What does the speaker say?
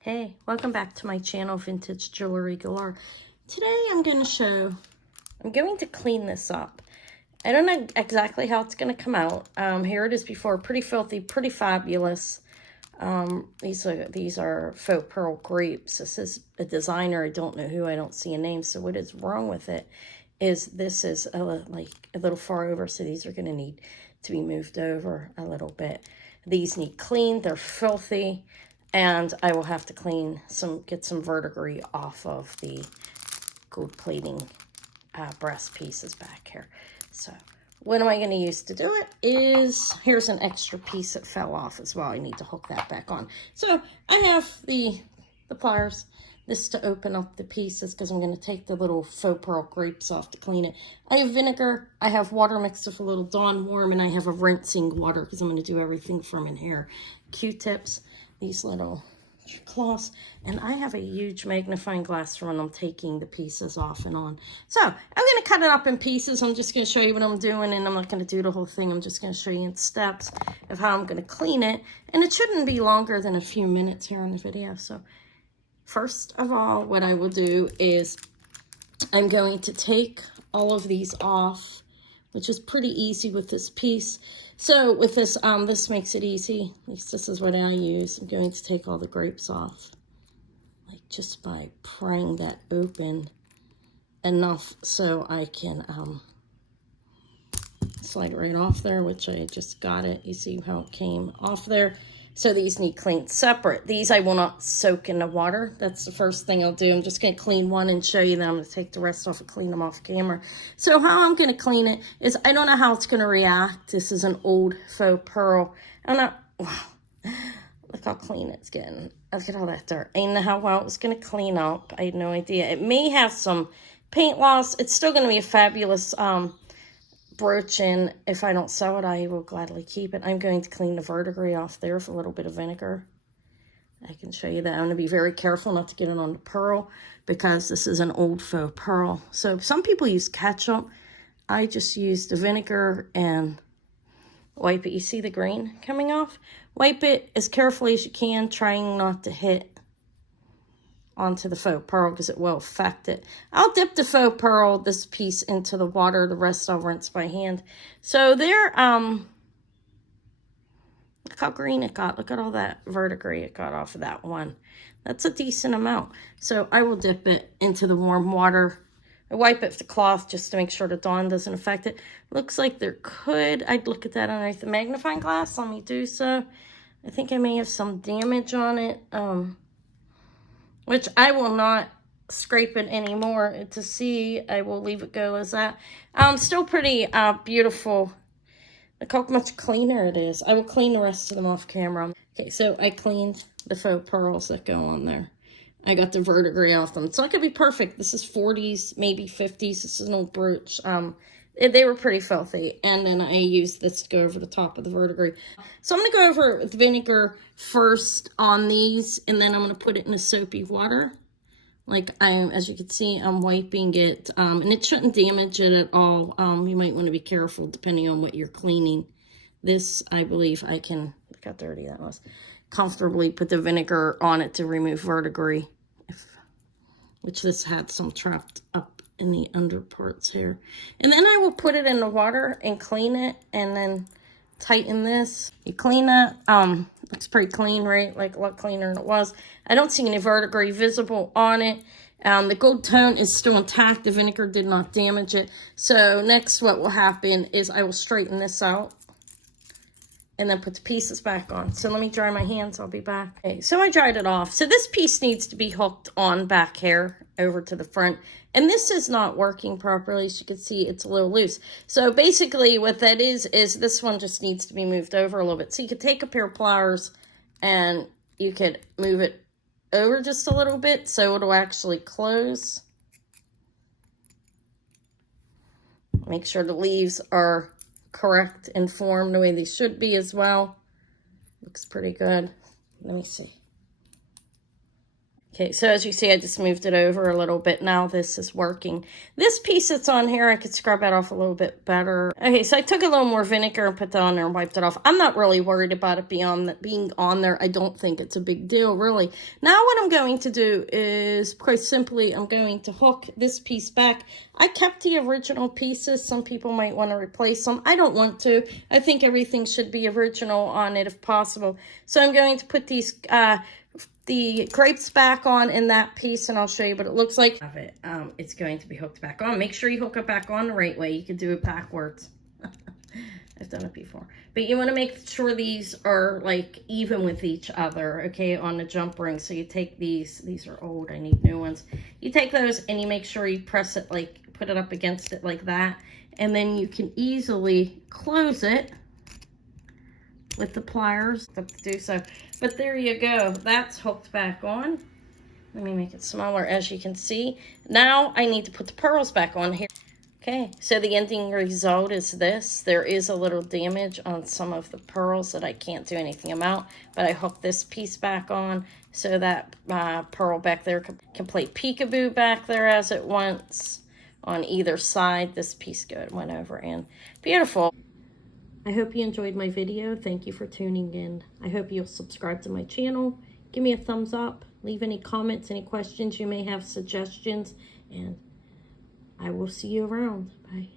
Hey, welcome back to my channel, Vintage Jewelry Galore. Today I'm going to clean this up. I don't know exactly how it's going to come out. Here it is before, pretty filthy, pretty fabulous. These are faux pearl grapes. This is a designer. I don't know who. I don't see a name. So what is wrong with it is this is like a little far over. So these are going to need to be moved over a little bit. These need cleaned. They're filthy. And I will have to get some verdigris off of the gold plating brass pieces back here. So what am I going to use to do it is, here's an extra piece that fell off as well. I need to hook that back on. So I have the pliers, this to open up the pieces because I'm going to take the little faux pearl grapes off to clean it. I have vinegar, I have water mixed with a little Dawn warm, and I have a rinsing water because I'm going to do everything from in here. Q-tips, these little cloths, and I have a huge magnifying glass for when I'm taking the pieces off and on. So I'm going to cut it up in pieces. I'm just going to show you what I'm doing, and I'm not going to do the whole thing. I'm just going to show you in steps of how I'm going to clean it, and it shouldn't be longer than a few minutes here in the video. So first of all, what I will do is I'm going to take all of these off, which is pretty easy with this piece. So with this, this makes it easy. At least this is what I use. I'm going to take all the grapes off, like just by prying that open enough so I can slide it right off there, which I just got it. You see how it came off there. So these need cleaned separate. These I will not soak in the water. That's the first thing I'll do. I'm just going to clean one and show you, then I'm going to take the rest off and clean them off camera. So how I'm going to clean it is, I don't know how it's going to react. This is an old faux pearl. Wow, look how clean it's getting. Look at all that dirt. I didn't know how well it was going to clean up. I had no idea. It may have some paint loss. It's still going to be a fabulous brooch, and if I don't sell it, I will gladly keep it. I'm going to clean the verdigris off there with a little bit of vinegar. I can show you that. I'm going to be very careful not to get it on the pearl because this is an old faux pearl. So some people use ketchup. I just use the vinegar and wipe it. You see the grain coming off? Wipe it as carefully as you can, trying not to hit onto the faux pearl because it will affect it. I'll dip the faux pearl, this piece, into the water. The rest I'll rinse by hand. So there, look how green it got. Look at all that verdigris it got off of that one. That's a decent amount. So I will dip it into the warm water. I wipe it with the cloth just to make sure the Dawn doesn't affect it. Looks like there could, I'd look at that underneath the magnifying glass. Let me do so. I think I may have some damage on it. Which I will not scrape it anymore to see. I will leave it go as that. Still pretty beautiful. Look how much cleaner it is. I will clean the rest of them off camera. Okay, so I cleaned the faux pearls that go on there. I got the verdigris off them. It's not going to be perfect. This is 40s, maybe 50s. This is an old brooch. They were pretty filthy. And then I used this to go over the top of the verdigris. So I'm going to go over it with vinegar first on these. And then I'm going to put it in a soapy water. Like, as you can see, I'm wiping it. And it shouldn't damage it at all. You might want to be careful depending on what you're cleaning. This, I believe I can, look how dirty that was, comfortably put the vinegar on it to remove verdigris. Which this had some trapped up in the under parts here. And then I will put it in the water and clean it and then tighten this. You clean that. Looks pretty clean, right? Like a lot cleaner than it was. I don't see any verdigris visible on it. The gold tone is still intact. The vinegar did not damage it. So next what will happen is I will straighten this out and then put the pieces back on. So let me dry my hands. I'll be back. Okay, so I dried it off. So this piece needs to be hooked on back here over to the front. And this is not working properly. As you can see, it's a little loose. So basically what that is this one just needs to be moved over a little bit. So you could take a pair of pliers and you could move it over just a little bit so it'll actually close. Make sure the leaves are correct and formed the way they should be as well. Looks pretty good. Let me see. Okay, so as you see, I just moved it over a little bit. Now this is working. This piece that's on here, I could scrub that off a little bit better. Okay, so I took a little more vinegar and put that on there and wiped it off. I'm not really worried about it being on there. I don't think it's a big deal, really. Now what I'm going to do is, quite simply, I'm going to hook this piece back. I kept the original pieces. Some people might want to replace them. I don't want to. I think everything should be original on it if possible. So I'm going to put these the grapes back on in that piece, and I'll show you what it looks like. It's going to be hooked back on. Make sure you hook it back on the right way. You can do it backwards. I've done it before. But you want to make sure these are like even with each other, okay, on the jump ring. So you take these are old, I need new ones. You take those and you make sure you press it, like put it up against it like that. And then you can easily close it with the pliers to do so. But there you go. That's hooked back on. Let me make it smaller, as you can see. Now I need to put the pearls back on here. Okay, so the ending result is this. There is a little damage on some of the pearls that I can't do anything about, but I hooked this piece back on so that pearl back there can play peekaboo back there as it wants on either side. This piece went over in. Beautiful. I hope you enjoyed my video. Thank you for tuning in. I hope you'll subscribe to my channel. Give me a thumbs up. Leave any comments, any questions you may have, suggestions, and I will see you around. Bye.